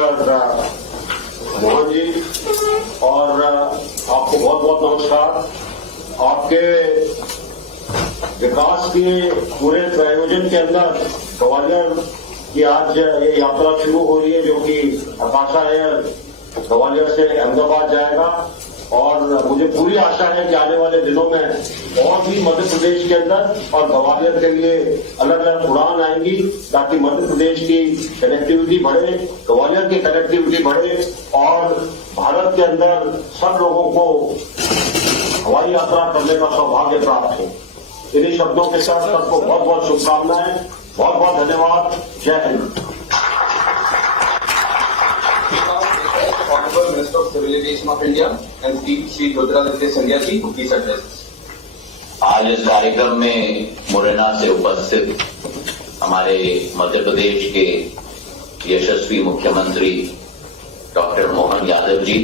Doctor Mohan ji और आपको बहुत बहुत नमस्कार। आपके विकास के पूरे प्रयोजन के अंदर ग्वालियर की आज ये यात्रा शुरू हो रही है, जो कि आकाशा एयर ग्वालियर से अहमदाबाद जाएगा और मुझे पूरी आशा है कि आने वाले दिनों में और भी मध्य प्रदेश के अंदर और ग्वालियर के लिए अलग अलग उड़ान आएंगी, ताकि मध्य प्रदेश की कनेक्टिविटी बढ़े, ग्वालियर की कनेक्टिविटी बढ़े और भारत के अंदर सब लोगों को हवाई यात्रा करने का सौभाग्य प्राप्त हो। इन्हीं शब्दों के साथ सबको बहुत बहुत शुभकामनाएं, बहुत बहुत धन्यवाद। जय Hind. Minister of Civil Aviation of India and Shri Jyotiraditya Scindia ji, please address. आज इस कार्यक्रम में मुरैना से उपस्थित हमारे मध्य प्रदेश के यशस्वी मुख्यमंत्री डॉक्टर मोहन यादव जी,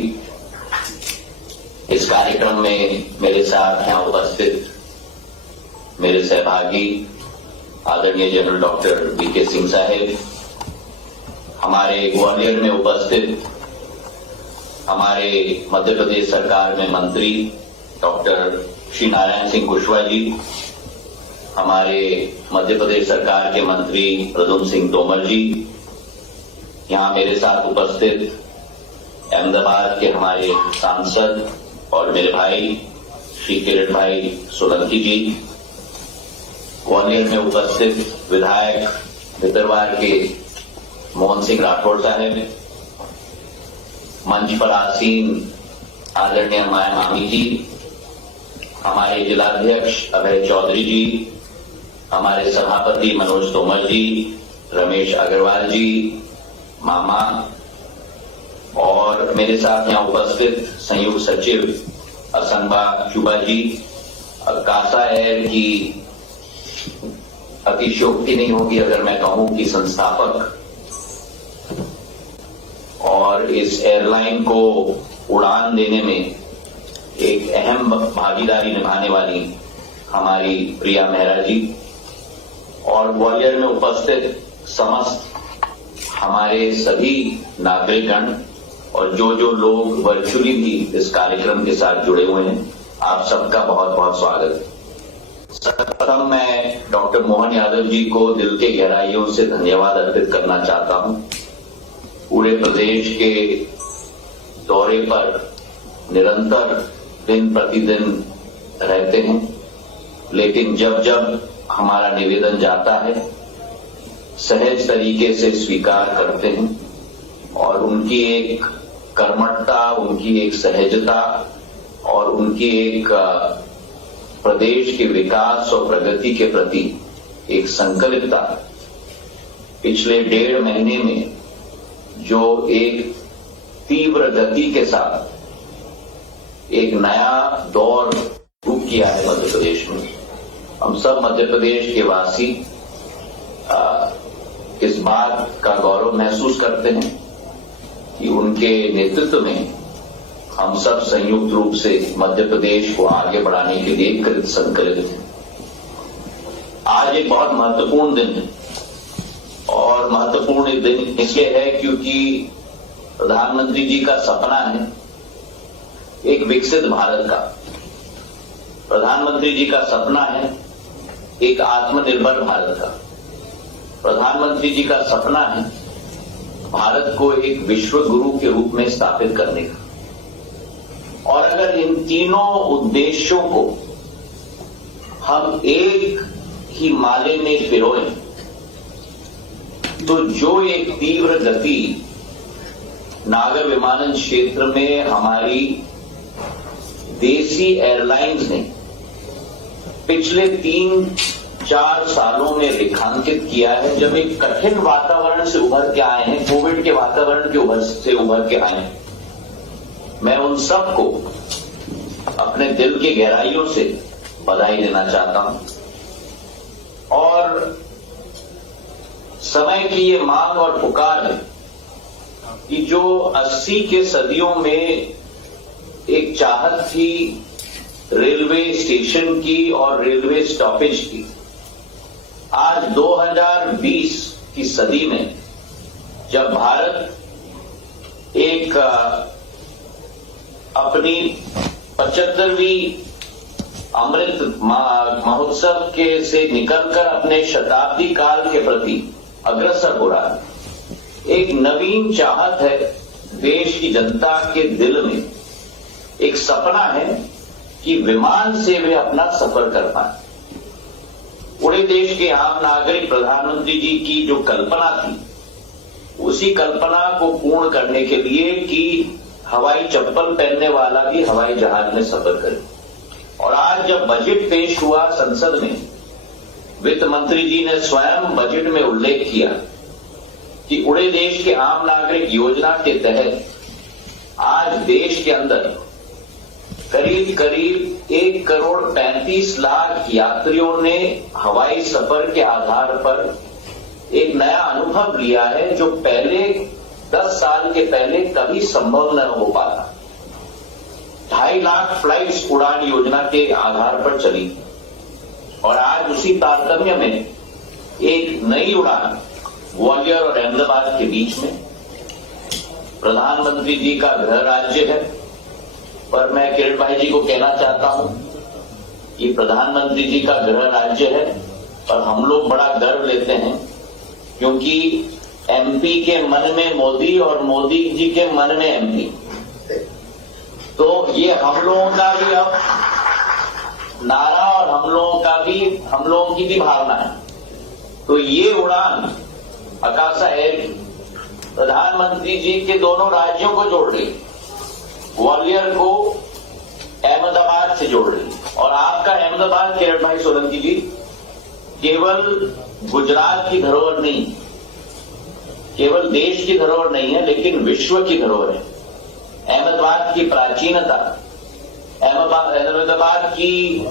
इस कार्यक्रम में मेरे साथ यहाँ उपस्थित मेरे सहभागी आदरणीय जनरल डॉक्टर वीके सिंह साहेब, हमारे ग्वालियर में उपस्थित हमारे मध्य प्रदेश सरकार में मंत्री डॉक्टर श्री नारायण सिंह कुशवाहा जी, हमारे मध्य प्रदेश सरकार के मंत्री प्रद्युम्न सिंह तोमर जी, यहां मेरे साथ उपस्थित अहमदाबाद के हमारे सांसद और मेरे भाई श्री किरण भाई सोलंकी जी, ग्वालियर में उपस्थित विधायक भितरवार के मोहन सिंह राठौड़ साहब, मंच पर आसीन आदरणीय माया मामी जी, हमारे जिलाध्यक्ष अभय चौधरी जी, हमारे सभापति मनोज तोमर जी, रमेश अग्रवाल जी, मामा और मेरे साथ यहां उपस्थित संयुक्त सचिव असंबा चुबा जी। आकाशा एयर की अतिशयोक्ति नहीं होगी अगर मैं कहूं कि संस्थापक और इस एयरलाइन को उड़ान देने में एक अहम भागीदारी निभाने वाली हमारी प्रिया मेहरा जी और ग्वालियर में उपस्थित समस्त हमारे सभी नागरिकगण और जो लोग वर्चुअली भी इस कार्यक्रम के साथ जुड़े हुए हैं, आप सबका बहुत बहुत स्वागत। सर्वप्रथम मैं डॉक्टर मोहन यादव जी को दिल के गहराइयों से धन्यवाद अर्पित करना चाहता हूं। पूरे प्रदेश के दौरे पर निरंतर दिन प्रतिदिन रहते हैं, लेकिन जब जब हमारा निवेदन जाता है सहज तरीके से स्वीकार करते हैं और उनकी एक कर्मठता, उनकी एक सहजता और उनकी एक प्रदेश के विकास और प्रगति के प्रति एक संकल्पता पिछले 1.5 महीने में जो एक तीव्र गति के साथ एक नया दौर शुरू किया है मध्य प्रदेश में। हम सब मध्य प्रदेश के वासी इस बात का गौरव महसूस करते हैं कि उनके नेतृत्व में हम सब संयुक्त रूप से मध्य प्रदेश को आगे बढ़ाने के लिए कृत संकल्पित हैं। आज एक बहुत महत्वपूर्ण दिन है और महत्वपूर्ण दिन इसलिए है क्योंकि प्रधानमंत्री जी का सपना है एक विकसित भारत का। प्रधानमंत्री जी का सपना है एक आत्मनिर्भर भारत का। प्रधानमंत्री जी का सपना है भारत को एक विश्व गुरु के रूप में स्थापित करने का। और अगर इन तीनों उद्देश्यों को हम एक ही माले में पिरोएं तो जो एक तीव्र गति नागर विमानन क्षेत्र में हमारी देसी एयरलाइंस ने पिछले 3-4 सालों में रेखांकित किया है, जब एक कठिन वातावरण से उभर के आए हैं, कोविड के वातावरण के उभर के आए हैं, मैं उन सबको अपने दिल के गहराइयों से बधाई देना चाहता हूं। और समय की ये मांग और पुकार है कि जो 80 के सदियों में एक चाहत थी रेलवे स्टेशन की और रेलवे स्टॉपेज की, आज 2020 की सदी में जब भारत एक अपनी 75वीं अमृत महोत्सव के से निकलकर अपने शताब्दी काल के प्रति अग्रसर हो रहा है। एक नवीन चाहत है देश की जनता के दिल में, एक सपना है कि विमान से वे अपना सफर कर पाए। पूरे देश के आम नागरिक प्रधानमंत्री जी की जो कल्पना थी, उसी कल्पना को पूर्ण करने के लिए कि हवाई चप्पल पहनने वाला भी हवाई जहाज में सफर करे। और आज जब बजट पेश हुआ संसद में, वित्त मंत्री जी ने स्वयं बजट में उल्लेख किया कि उड़े देश के आम नागरिक योजना के तहत आज देश के अंदर करीब 1,35,00,000 यात्रियों ने हवाई सफर के आधार पर एक नया अनुभव लिया है, जो पहले 10 साल के पहले कभी संभव न हो पाता। 2.5 लाख फ्लाइट्स उड़ान योजना के आधार पर चली और आज उसी तारतम्य में एक नई उड़ान ग्वालियर और अहमदाबाद के बीच में। प्रधानमंत्री जी का गृह राज्य है, पर मैं किरण भाई जी को कहना चाहता हूं कि प्रधानमंत्री जी का गृह राज्य है, और हम लोग बड़ा गर्व लेते हैं क्योंकि एमपी के मन में मोदी और मोदी जी के मन में एमपी, तो ये हम लोगों का भी अब नारा और हम लोगों की भी भावना है। तो ये उड़ान अकाशा एयर की प्रधानमंत्री जी के दोनों राज्यों को जोड़ रही, ग्वालियर को अहमदाबाद से जोड़ रही। और आपका अहमदाबाद, किरण भाई सोलंकी जी, केवल गुजरात की धरोहर नहीं, केवल देश की धरोहर नहीं है, लेकिन विश्व की धरोहर है। अहमदाबाद की प्राचीनता, अहमदाबाद की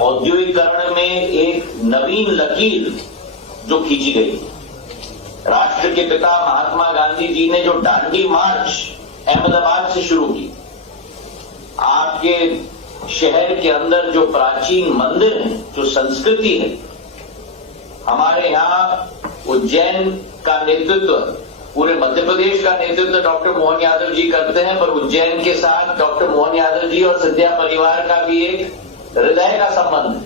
औद्योगिकरण में एक नवीन लकीर जो खींची गई। राष्ट्र के पिता महात्मा गांधी जी ने जो दांडी मार्च अहमदाबाद से शुरू की, आपके शहर के अंदर जो प्राचीन मंदिर हैं, जो संस्कृति है, हमारे यहाँ उज्जैन का नेतृत्व, पूरे मध्य प्रदेश का नेतृत्व डॉक्टर मोहन यादव जी करते हैं, पर उज्जैन के साथ डॉक्टर मोहन यादव जी और सिंधिया परिवार का भी एक हृदय का संबंध है।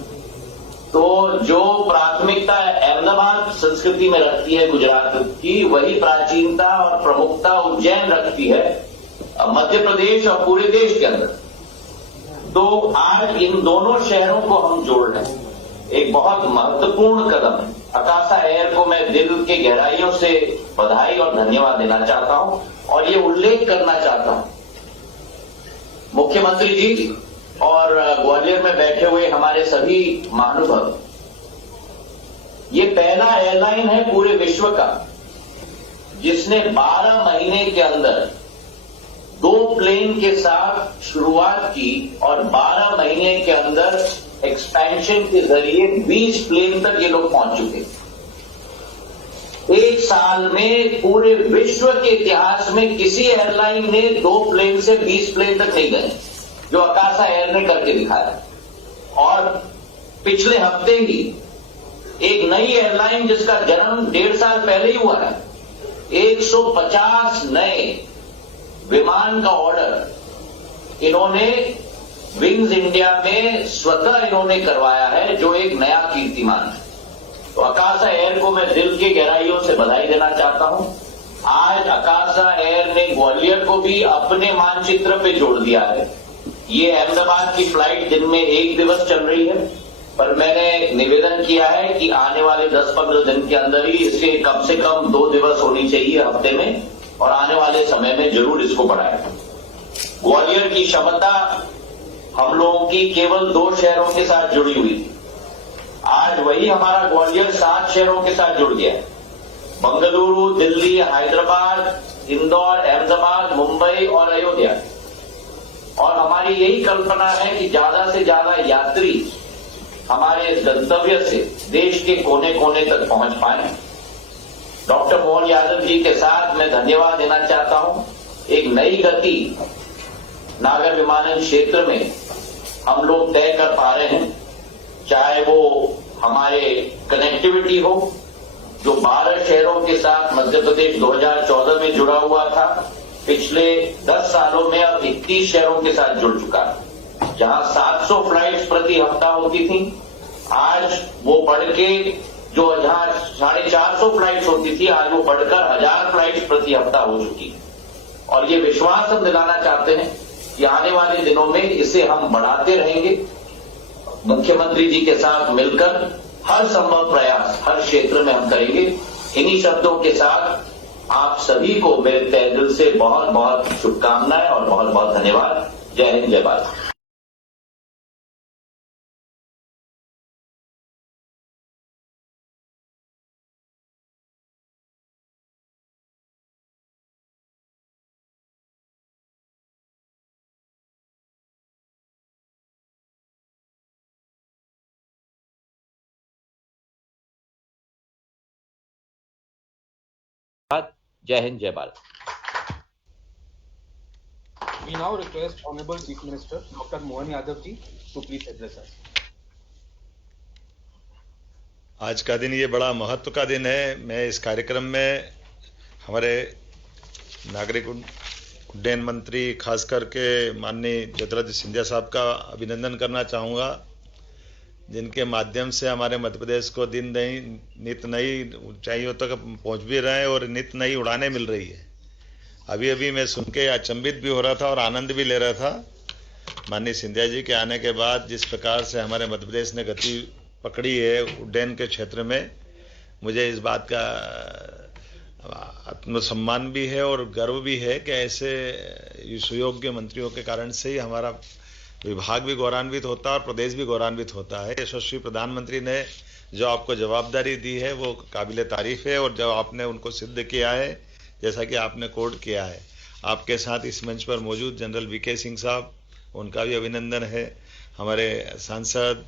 तो जो प्राथमिकता अहमदाबाद संस्कृति में रखती है गुजरात की, वही प्राचीनता और प्रमुखता उज्जैन रखती है मध्य प्रदेश और पूरे देश के अंदर। तो आज इन दोनों शहरों को हम जोड़ रहे हैं, एक बहुत महत्वपूर्ण कदम है। अकाशा एयर को मैं दिल के गहराइयों से बधाई और धन्यवाद देना चाहता हूं, और ये उल्लेख करना चाहता हूं, मुख्यमंत्री जी और ग्वालियर में बैठे हुए हमारे सभी महानुभाव, ये पहला एयरलाइन है पूरे विश्व का जिसने 12 महीने के अंदर 2 प्लेन के साथ शुरुआत की और 12 महीने के अंदर एक्सपेंशन के जरिए 20 प्लेन तक ये लोग पहुंच चुके। एक साल में पूरे विश्व के इतिहास में किसी एयरलाइन ने 2 प्लेन से 20 प्लेन तक नहीं गए, जो अकाशा एयर ने करके दिखाया। और पिछले हफ्ते ही एक नई एयरलाइन जिसका जन्म 1.5 साल पहले ही हुआ है, 150 नए विमान का ऑर्डर इन्होंने विंग्स इंडिया में स्वतः इन्होंने करवाया है, जो एक नया कीर्तिमान है। तो अकाशा एयर को मैं दिल की गहराइयों से बधाई देना चाहता हूं। आज अकाशा एयर ने ग्वालियर को भी अपने मानचित्र पे जोड़ दिया है। ये अहमदाबाद की फ्लाइट दिन में 1 दिवस चल रही है, पर मैंने निवेदन किया है कि आने वाले 10-15 दिन के अंदर ही इसके कम से कम 2 दिवस होनी चाहिए हफ्ते में, और आने वाले समय में जरूर इसको बढ़ाएं। ग्वालियर की क्षमता हम लोगों की केवल 2 शहरों के साथ जुड़ी हुई थी, आज वही हमारा ग्वालियर 7 शहरों के साथ जुड़ गया है। बंगलुरु, दिल्ली, हैदराबाद, इंदौर, अहमदाबाद, मुंबई और अयोध्या। और हमारी यही कल्पना है कि ज्यादा से ज्यादा यात्री हमारे गंतव्य से देश के कोने कोने तक पहुंच पाए। डॉक्टर मोहन यादव जी के साथ मैं धन्यवाद देना चाहता हूं। एक नई गति नागर विमानन क्षेत्र में हम लोग तय कर पा रहे हैं, चाहे वो हमारे कनेक्टिविटी हो, जो 12 शहरों के साथ मध्य प्रदेश 2014 में में जुड़ा हुआ था, पिछले 10 सालों में अब 31 शहरों के साथ जुड़ चुका है। जहां 700 फ्लाइट्स प्रति हफ्ता होती थी, आज वो बढ़ के जो जहां 450 फ्लाइट्स होती थी, आज वो बढ़कर 1000 फ्लाइट्स प्रति हफ्ता हो चुकी है। और ये विश्वास हम दिलाना चाहते हैं कि आने वाले दिनों में इसे हम बढ़ाते रहेंगे। मुख्यमंत्री जी के साथ मिलकर हर संभव प्रयास हर क्षेत्र में हम करेंगे। इन्हीं शब्दों के साथ आप सभी को मेरे तहे दिल से बहुत बहुत शुभकामनाएं और बहुत बहुत धन्यवाद। जय हिंद, जय भारत। जय हिंद, जय Bharat. We now request Honorable Chief Minister Dr. Mohan Yadav ji to please address us. आज का दिन ये बड़ा महत्व का दिन है। मैं इस कार्यक्रम में हमारे नागरिक उड्डयन मंत्री खास करके माननीय ज्योतिरादित्य सिंधिया साहब का अभिनंदन करना चाहूँगा, जिनके माध्यम से हमारे मध्य प्रदेश को दिन नित नई ऊंचाइयों तक पहुँच भी रहे हैं और नित नई उड़ानें मिल रही है। अभी अभी मैं सुन के अचंभित भी हो रहा था और आनंद भी ले रहा था। माननीय सिंधिया जी के आने के बाद जिस प्रकार से हमारे मध्य प्रदेश ने गति पकड़ी है उड्डयन के क्षेत्र में, मुझे इस बात का आत्मसम्मान भी है और गर्व भी है कि ऐसे सुयोग्य मंत्रियों के कारण से ही हमारा विभाग भी गौरवान्वित होता है और प्रदेश भी गौरवान्वित होता है। यशस्वी प्रधानमंत्री ने जो आपको जवाबदारी दी है वो काबिले तारीफ है और जब आपने उनको सिद्ध किया है जैसा कि आपने कोड किया है। आपके साथ इस मंच पर मौजूद जनरल वीके सिंह साहब, उनका भी अभिनंदन है। हमारे सांसद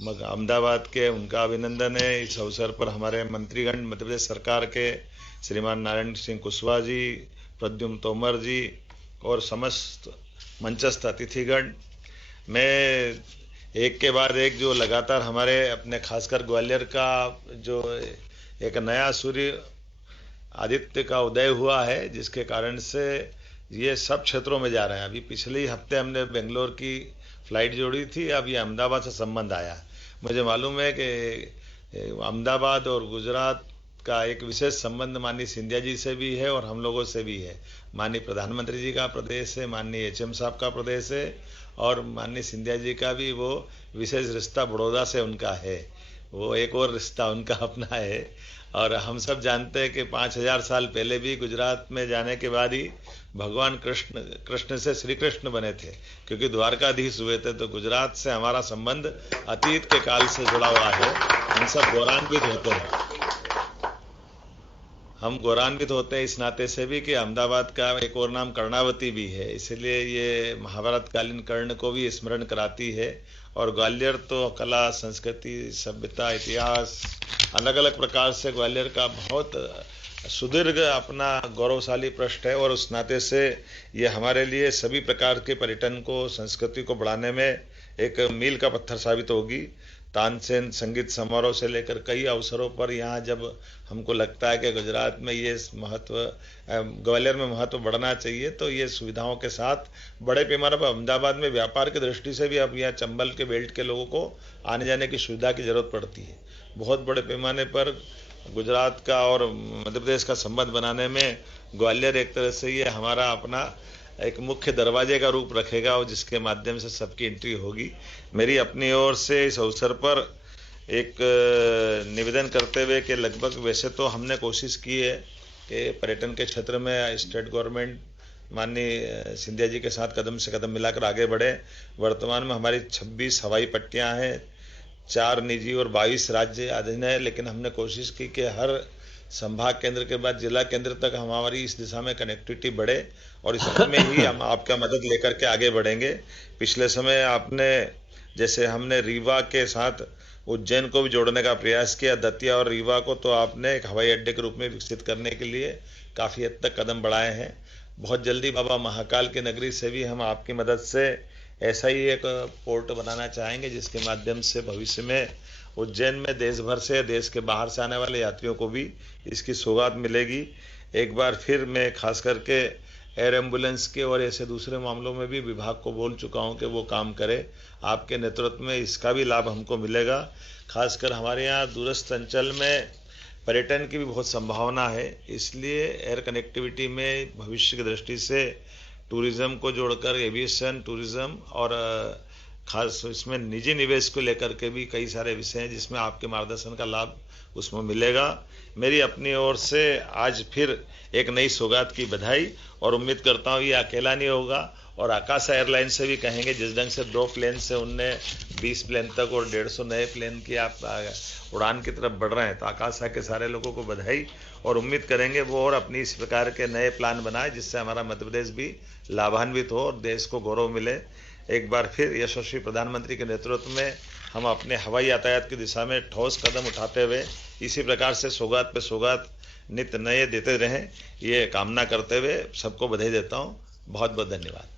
अहमदाबाद के, उनका अभिनंदन है। इस अवसर पर हमारे मंत्रीगण मध्य प्रदेश सरकार के श्रीमान नारायण सिंह कुशवाहा जी, प्रद्युम्न तोमर जी और समस्त मंचस्थ अतिथिगण, मैं एक के बाद एक जो लगातार हमारे अपने खासकर ग्वालियर का जो एक नया सूर्य आदित्य का उदय हुआ है, जिसके कारण से ये सब क्षेत्रों में जा रहे हैं। अभी पिछले हफ्ते हमने बेंगलोर की फ्लाइट जोड़ी थी, अब ये अहमदाबाद से संबंध आया। मुझे मालूम है कि अहमदाबाद और गुजरात का एक विशेष संबंध माननीय सिंधिया जी से भी है और हम लोगों से भी है। माननीय प्रधानमंत्री जी का प्रदेश है, माननीय HM साहब का प्रदेश है और माननीय सिंधिया जी का भी वो विशेष रिश्ता बड़ौदा से उनका है। वो एक और रिश्ता उनका अपना है। और हम सब जानते हैं कि 5000 साल पहले भी गुजरात में जाने के बाद ही भगवान कृष्ण से श्री कृष्ण बने थे, क्योंकि द्वारकाधीश हुए थे। तो गुजरात से हमारा संबंध अतीत के काल से जुड़ा हुआ है। हम सब गौरवान्वित होते हैं। हम गौरवान्वित होते हैं इस नाते से भी कि अहमदाबाद का एक और नाम कर्णावती भी है, इसलिए ये महाभारत कालीन कर्ण को भी स्मरण कराती है। और ग्वालियर तो कला, संस्कृति, सभ्यता, इतिहास अलग अलग प्रकार से ग्वालियर का बहुत सुदीर्घ अपना गौरवशाली पृष्ठ है और उस नाते से ये हमारे लिए सभी प्रकार के पर्यटन को, संस्कृति को बढ़ाने में एक मील का पत्थर साबित होगी। तानसेन संगीत समारोह से लेकर कई अवसरों पर यहाँ जब हमको लगता है कि गुजरात में ये महत्व, ग्वालियर में महत्व बढ़ना चाहिए, तो ये सुविधाओं के साथ बड़े पैमाने पर अहमदाबाद में व्यापार की दृष्टि से भी अब यहाँ चंबल के बेल्ट के लोगों को आने जाने की सुविधा की जरूरत पड़ती है। बहुत बड़े पैमाने पर गुजरात का और मध्य प्रदेश का संबंध बनाने में ग्वालियर एक तरह से ये हमारा अपना एक मुख्य दरवाजे का रूप रखेगा और जिसके माध्यम से सबकी एंट्री होगी। मेरी अपनी ओर से इस अवसर पर एक निवेदन करते हुए कि लगभग वैसे तो हमने कोशिश की है कि पर्यटन के क्षेत्र में स्टेट गवर्नमेंट माननीय सिंधिया जी के साथ कदम से कदम मिलाकर आगे बढ़े। वर्तमान में हमारी 26 हवाई पट्टियां हैं, 4 निजी और 22 राज्य अधीन है, लेकिन हमने कोशिश की कि हर संभाग केंद्र के बाद जिला केंद्र तक हमारी इस दिशा में कनेक्टिविटी बढ़े और इसमें ही हम आपका मदद लेकर के आगे बढ़ेंगे। पिछले समय आपने जैसे हमने रीवा के साथ उज्जैन को भी जोड़ने का प्रयास किया, दतिया और रीवा को, तो आपने एक हवाई अड्डे के रूप में विकसित करने के लिए काफ़ी हद तक कदम बढ़ाए हैं। बहुत जल्दी बाबा महाकाल की नगरी से भी हम आपकी मदद से ऐसा ही एक पोर्ट बनाना चाहेंगे जिसके माध्यम से भविष्य में उज्जैन में देश भर से, देश के बाहर से आने वाले यात्रियों को भी इसकी सौगात मिलेगी। एक बार फिर मैं खास करके एयर एम्बुलेंस के और ऐसे दूसरे मामलों में भी विभाग को बोल चुका हूं कि वो काम करे। आपके नेतृत्व में इसका भी लाभ हमको मिलेगा। खासकर हमारे यहाँ दूरस्थ अंचल में पर्यटन की भी बहुत संभावना है, इसलिए एयर कनेक्टिविटी में भविष्य की दृष्टि से टूरिज्म को जोड़कर एविएशन टूरिज्म और खास इसमें निजी निवेश को लेकर के भी कई सारे विषय हैं जिसमें आपके मार्गदर्शन का लाभ उसमें मिलेगा। मेरी अपनी ओर से आज फिर एक नई सौगात की बधाई और उम्मीद करता हूँ ये अकेला नहीं होगा और आकाशा एयरलाइन से भी कहेंगे जिस ढंग से 2 प्लेन से उनने 20 प्लेन तक और 150 नए प्लेन की आप उड़ान की तरफ बढ़ रहे हैं, तो आकाशा के सारे लोगों को बधाई और उम्मीद करेंगे वो और अपनी इस प्रकार के नए प्लान बनाए जिससे हमारा मध्य प्रदेश भी लाभान्वित हो और देश को गौरव मिले। एक बार फिर यशस्वी प्रधानमंत्री के नेतृत्व में हम अपने हवाई यातायात की दिशा में ठोस कदम उठाते हुए इसी प्रकार से सौगात पे सौगात नित्य नए देते रहें, ये कामना करते हुए सबको बधाई देता हूँ। बहुत बहुत धन्यवाद।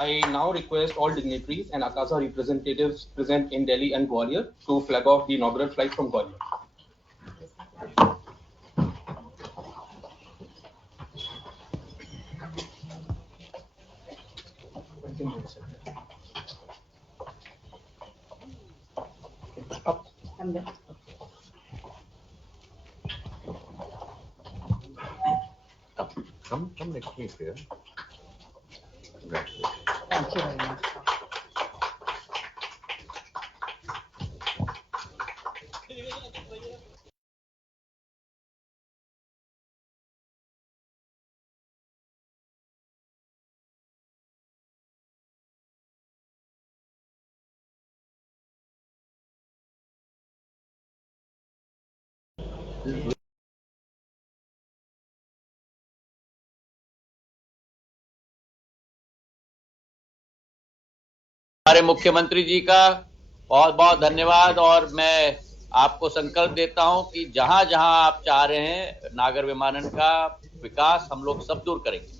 I now request all dignitaries and Akasa representatives present in Delhi and Gwalior to flag off the inaugural flight from Gwalior. Come next to me, Priya. Thank you very much. हमारे मुख्यमंत्री जी का बहुत बहुत धन्यवाद और मैं आपको संकल्प देता हूं कि जहां जहां आप चाह रहे हैं नागर विमानन का विकास हम लोग सब दूर करेंगे।